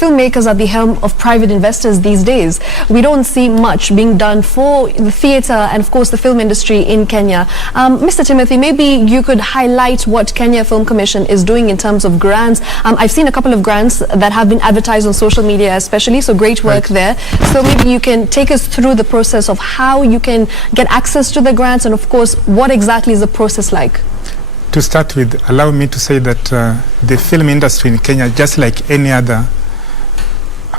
Filmmakers at the helm of private investors these days. We don't see much being done for the theatre and of course the film industry in Kenya. Mr. Timothy, maybe you could highlight what Kenya Film Commission is doing in terms of grants. I've seen a couple of grants that have been advertised on social media especially, so great work there. So maybe you can take us through the process of how you can get access to the grants and of course what exactly is the process like? To start with, allow me to say that the film industry in Kenya, just like any other,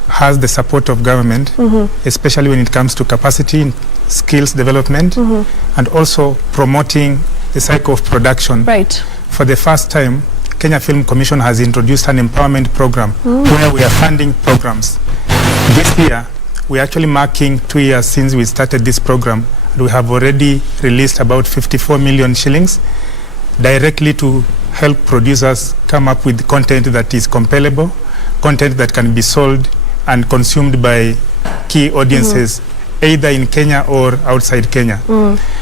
has the support of government, especially when it comes to capacity, skills development, and also promoting the cycle of production. Right. For the first time, Kenya Film Commission has introduced an empowerment program where we are funding programs. This year, we're actually marking 2 years since we started this program. We have already released about 54 million shillings directly to help producers come up with content that is compellable, content that can be sold and consumed by key audiences, either in Kenya or outside Kenya.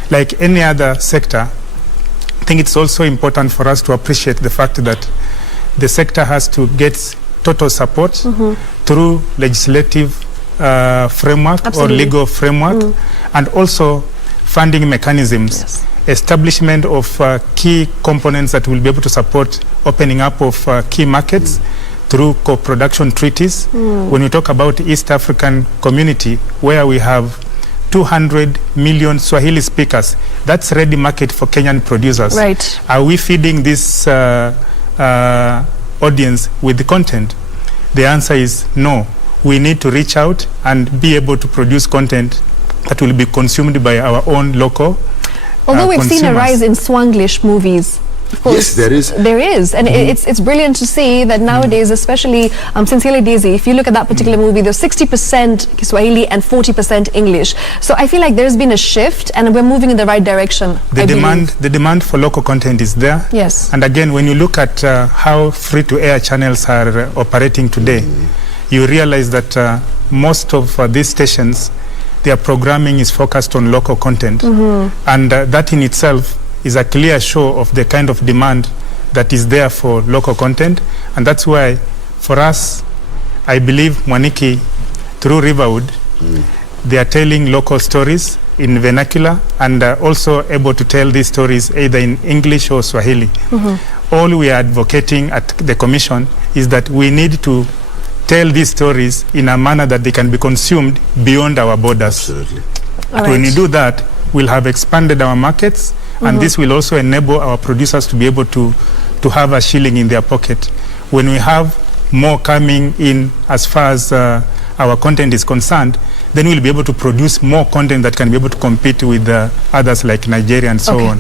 Like any other sector, I think it's also important for us to appreciate the fact that the sector has to get total support through legislative framework or legal framework, and also funding mechanisms, establishment of key components that will be able to support opening up of key markets through co-production treaties. When we talk about East African community, where we have 200 million Swahili speakers, that's ready market for Kenyan producers. Right. Are we feeding this audience with the content? The answer is no. We need to reach out and be able to produce content that will be consumed by our own local Although we've seen a rise in Swanglish movies. Of course, yes, there is. There is, and it's brilliant to see that nowadays, especially Sincerely Daisy, if you look at that particular movie, there's 60% Swahili and 40% English. So I feel like there's been a shift, and we're moving in the right direction. The demand for local content is there. Yes. And again, when you look at how free-to-air channels are operating today, you realize that most of these stations, their programming is focused on local content, and that in itself is a clear show of the kind of demand that is there for local content. And that's why, for us, I believe Mwaniki, through Riverwood, they are telling local stories in vernacular and also able to tell these stories either in English or Swahili. All we are advocating at the Commission is that we need to tell these stories in a manner that they can be consumed beyond our borders. Absolutely. When we do that, we'll have expanded our markets, and this will also enable our producers to be able to have a shilling in their pocket. When we have more coming in as far as our content is concerned, then we'll be able to produce more content that can be able to compete with others like Nigeria and so on.